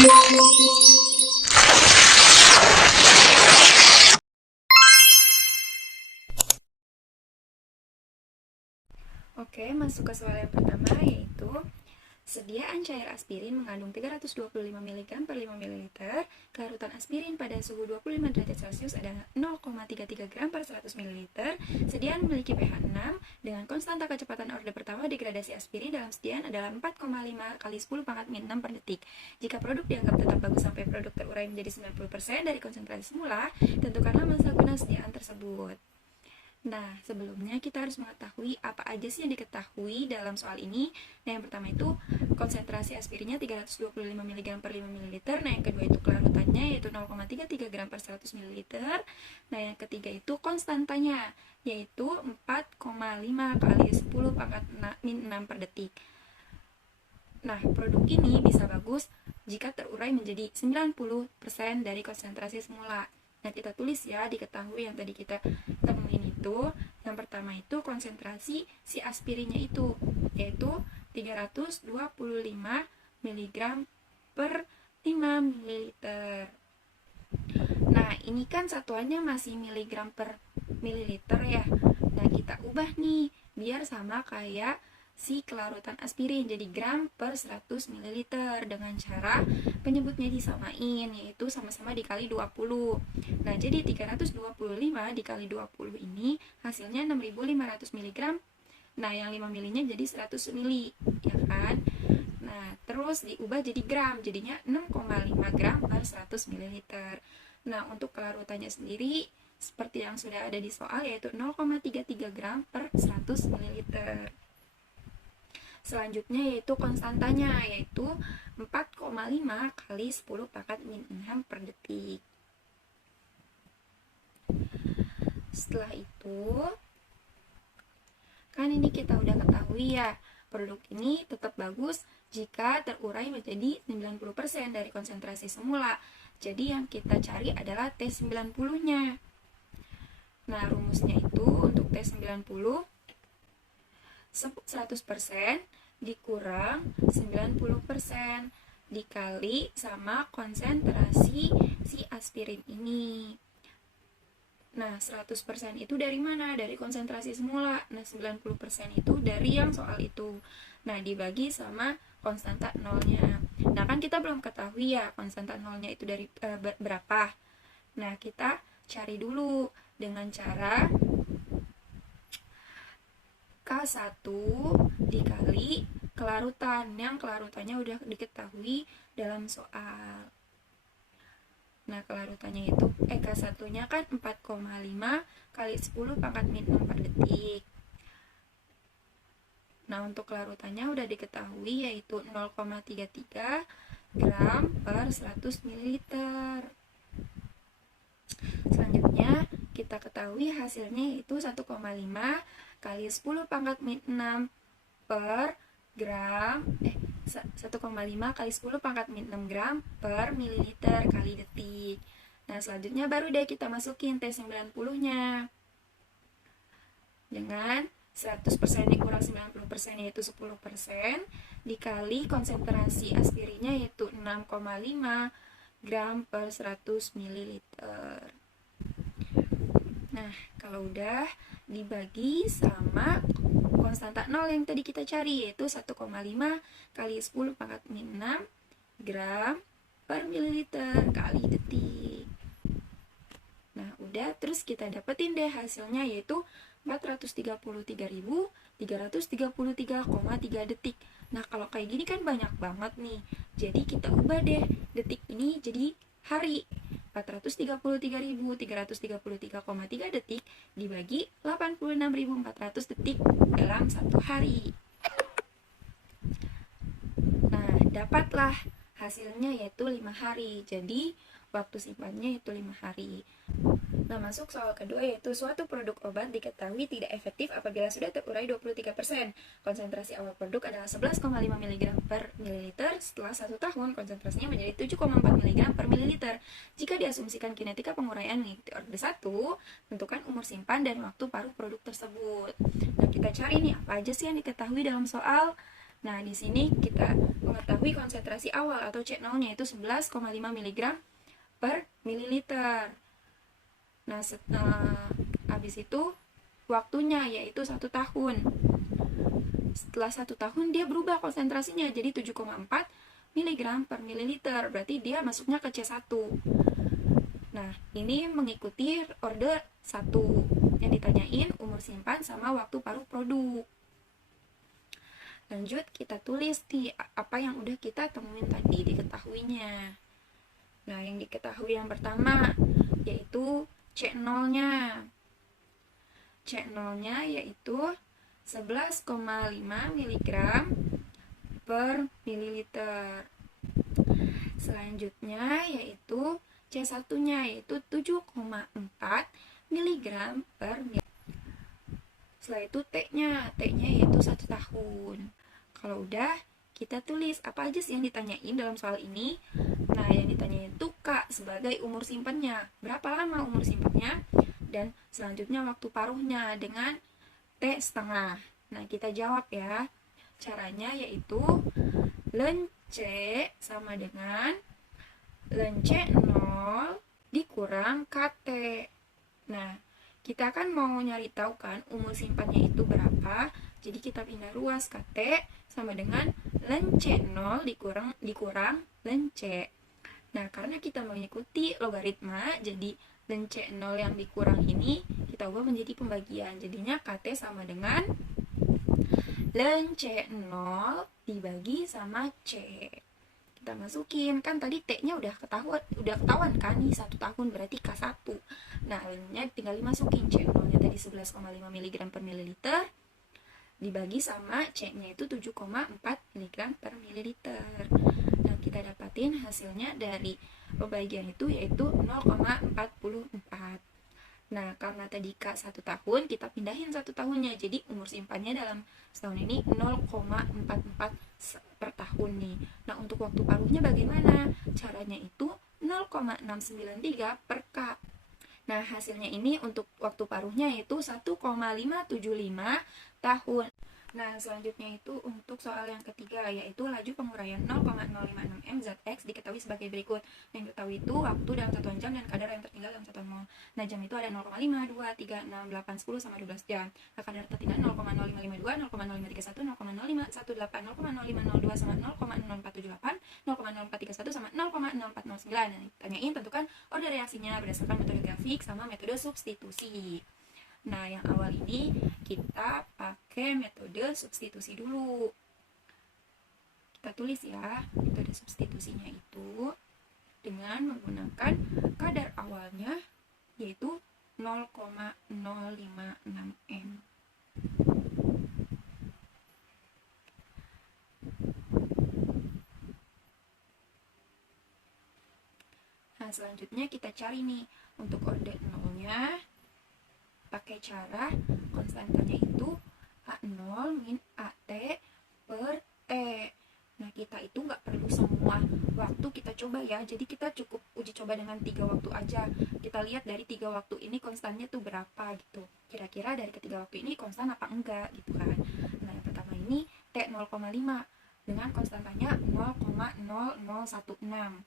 Oke, masuk ke soal yang pertama, yaitu sediaan cair aspirin mengandung 325 mg per 5 ml. Kelarutan aspirin pada suhu 25 derajat Celcius adalah 0,33 gram per 100 ml. Sediaan memiliki pH 6 dengan konstanta kecepatan orde pertama degradasi aspirin dalam sediaan adalah 4,5 kali 10 pangkat min 6 per detik. Jika produk dianggap tetap bagus sampai produk terurai menjadi 90% dari konsentrasi semula, tentukanlah masa guna sediaan tersebut. Nah, sebelumnya kita harus mengetahui apa aja sih yang diketahui dalam soal ini. Nah, yang pertama itu konsentrasi aspirinnya 325 mg per 5 ml. Nah, yang kedua itu kelarutannya yaitu 0,33 gram per 100 ml. Nah, yang ketiga itu konstantanya yaitu 4,5 kali 10 pangkat min 6 per detik. Nah, produk ini bisa bagus jika terurai menjadi 90% dari konsentrasi semula. Nah, kita tulis ya, diketahui yang tadi kita temuin itu. Yang pertama itu konsentrasi si aspirinnya itu, yaitu 325 mg per 5 ml. Nah, ini kan satuannya masih miligram per mililiter ya. Nah, kita ubah nih, biar sama kayak si kelarutan aspirin jadi gram per 100 ml dengan cara penyebutnya disamain, yaitu sama-sama dikali 20. Nah, jadi 325 dikali 20 ini hasilnya 6500 mg. Nah, yang 5 milinya jadi 100 mili, ya kan? Nah, terus diubah jadi gram, jadinya 6,5 gram per 100 ml. Nah, untuk kelarutannya sendiri seperti yang sudah ada di soal, yaitu 0,33 gram per 100 ml. Selanjutnya yaitu konstantanya, yaitu 4,5 kali 10 pangkat min 6 per detik. Setelah itu, kan ini kita udah ketahui ya, produk ini tetap bagus jika terurai menjadi 90% dari konsentrasi semula. Jadi yang kita cari adalah T90-nya. Nah, rumusnya itu untuk T90 100% dikurang 90% dikali sama konsentrasi si aspirin ini. Nah, 100% itu dari mana? Dari konsentrasi semula. Nah, 90% itu dari yang soal itu. Nah, dibagi sama konstanta nolnya. Nah, kan kita belum ketahui ya konstanta nolnya itu dari berapa. Nah, kita cari dulu dengan cara K1 dikali kelarutan, yang kelarutannya udah diketahui dalam soal. Nah, kelarutannya itu K1-nya kan 4,5 kali 10 pangkat min 6 per detik. Nah, untuk kelarutannya udah diketahui yaitu 0,33 gram per 100 ml. Selanjutnya, kita ketahui hasilnya yaitu 1,5 kali 10 pangkat min 6 per gram 1,5 kali 10 pangkat min 6 gram per mililiter kali detik. Nah, selanjutnya baru deh kita masukin T90-nya. Dengan 100% dikurang 90% yaitu 10% dikali konsentrasi aspirinnya yaitu 6,5 gram per 100 ml. Nah, kalau udah dibagi sama konstanta 0 yang tadi kita cari, yaitu 1,5 kali 10 pangkat min 6 gram per mililiter kali detik. Nah, udah, terus kita dapetin deh hasilnya, yaitu 433.333,3 detik. Nah, kalau kayak gini kan banyak banget nih. Jadi kita ubah deh detik ini jadi hari. 433.333,3 detik dibagi 86.400 detik dalam satu hari. Nah, dapatlah hasilnya yaitu 5 hari. Jadi, waktu simpannya itu 5 hari. Nah, masuk soal kedua, yaitu suatu produk obat diketahui tidak efektif apabila sudah terurai 23%. Konsentrasi awal produk adalah 11,5 mg per mililiter. Setelah 1 tahun, konsentrasinya menjadi 7,4 mg per mililiter. Jika diasumsikan kinetika penguraian mengikuti orde 1, tentukan umur simpan dan waktu paruh produk tersebut. Nah, kita cari nih apa aja sih yang diketahui dalam soal. Nah, di sini kita mengetahui diketahui konsentrasi awal atau C0-nya itu 11,5 mg per mililiter. Nah, habis itu waktunya yaitu 1 tahun. Setelah 1 tahun dia berubah konsentrasinya jadi 7,4 mg per mililiter, berarti dia masuknya ke C1. Nah, ini mengikuti order 1 yang ditanyain umur simpan sama waktu paruh produk. Lanjut kita tulis di apa yang udah kita temuin tadi diketahuinya. Nah, yang diketahui yang pertama yaitu C0-nya. C0-nya yaitu 11,5 mg per mililiter. Selanjutnya yaitu C1-nya yaitu 7,4 mg per mililiter. Setelah itu T-nya yaitu 1 tahun. Kalau udah, kita tulis apa aja sih yang ditanyain dalam soal ini. Nah, yang ditanyain itu K sebagai umur simpannya, berapa lama umur simpannya, dan selanjutnya waktu paruhnya dengan T,5. Nah, kita jawab ya. Caranya yaitu ln C sama dengan ln C0 dikurang KT. Nah, kita kan mau nyari tahu kan umur simpannya itu berapa, jadi kita pindah ruas KT sama dengan ln C0 dikurang ln C. Nah, karena kita mengikuti logaritma, jadi ln C0 yang dikurang ini kita ubah menjadi pembagian. Jadinya KT sama dengan ln C0 dibagi sama C. Kita masukin, kan tadi T-nya udah ketahuan kan nih 1 tahun berarti K1. Nah, L-nya tinggal dimasukin, C0-nya tadi 11,5 mg per mililiter dibagi sama C-nya itu 7,4 mg per mililiter. Nah, kita dapatin hasilnya dari pembagian itu yaitu 0,44. Nah, karena tadi K 1 tahun, kita pindahin 1 tahunnya. Jadi umur simpannya dalam setahun ini 0,44 per tahun nih. Nah, untuk waktu paruhnya bagaimana? Caranya itu 0,693 per K. Nah, hasilnya ini untuk waktu paruhnya yaitu 1,575 tahun. Nah, selanjutnya itu untuk soal yang ketiga, yaitu laju penguraian 0,056 M Zx diketahui sebagai berikut. Yang diketahui itu waktu dalam satuan jam dan kadar yang tertinggal dalam satuan mol. Nah, jam itu ada 0,5, 2, 3, 6, 8, 10, sama 12 jam. Nah, kadar tertinggal 0,0552, 0,0531, 0,0518, 0,0502, sama 0,0478, 0,0431, sama 0,0409. Nah, ditanyain tentukan order reaksinya berdasarkan metode grafik sama metode substitusi. Nah, yang awal ini kita pakai metode substitusi dulu. Kita tulis ya, metode substitusinya itu dengan menggunakan kadar awalnya yaitu 0,056 M. Nah, selanjutnya kita cari nih untuk order nolnya pakai cara konstantanya itu A0 min AT per T. Nah, kita itu nggak perlu semua waktu kita coba ya, jadi kita cukup uji coba dengan 3 waktu aja. Kita lihat dari 3 waktu ini konstannya tuh berapa gitu, kira-kira dari ketiga waktu ini konstan apa enggak gitu kan. Nah, yang pertama ini T 0,5 dengan konstantanya 0,0016.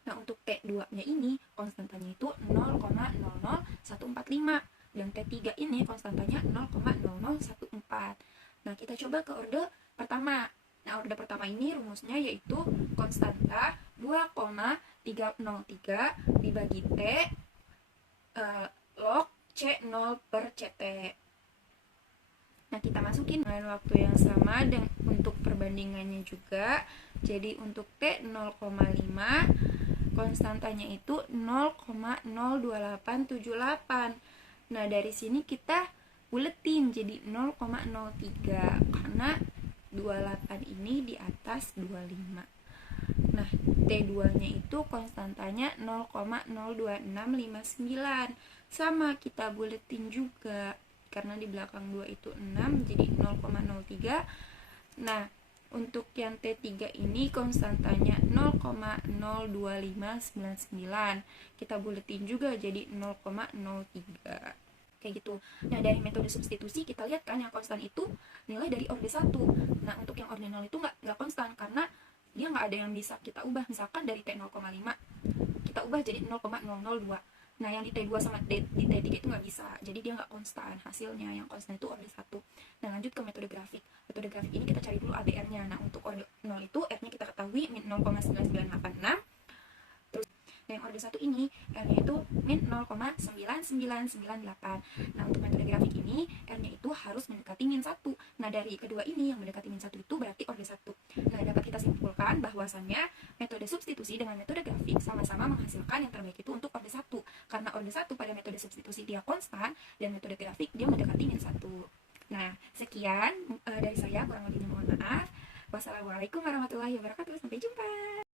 Nah, untuk T2-nya ini konstantanya itu 0,00145 dan T3 ini konstantanya 0,0014. Nah, kita coba ke order pertama. Nah, order pertama ini rumusnya yaitu konstanta 2,303 dibagi T log C0 per CT. Nah, kita masukin dengan waktu yang sama dan untuk perbandingannya juga. Jadi untuk T 0,5 konstantanya itu 0,02878. Nah, dari sini kita buletin jadi 0,03 karena 28 ini di atas 25. Nah, T2-nya itu konstantanya 0,02659. Sama kita buletin juga karena di belakang 2 itu 6 jadi 0,03. Nah, untuk yang T3 ini konstantanya 0,02599. Kita buletin juga jadi 0,03. Kayak gitu. Nah, dari metode substitusi kita lihat kan yang konstan itu nilai dari orde 1. Nah, untuk yang orde 0 itu nggak konstan karena karena nggak ada yang bisa kita ubah. Misalkan dari T0,5 kita ubah jadi 0,002. Nah, yang di T2 sama di T3 itu nggak bisa, jadi dia nggak konstan hasilnya. Yang konstan itu order 1. Nah, lanjut ke metode grafik. Metode grafik ini kita cari dulu ABR-nya. Nah, untuk order 0 itu R-nya kita ketahui min 0,9986. Terus yang order 1 ini R-nya itu min 0,9998. Nah, untuk metode grafik ini R-nya itu harus mendekati min 1. Nah, dari kedua ini yang mendekati min 1 itu berarti order 1. Nah, dapat kita simpulkan bahwasannya metode substitusi dengan metode grafik sama-sama menghasilkan yang terbaik itu untuk order 1. Karena order 1 pada metode substitusi dia konstan dan metode grafik dia mendekati min 1. Nah, sekian dari saya, kurang lebihnya mohon maaf. Wassalamualaikum warahmatullahi wabarakatuh. Sampai jumpa.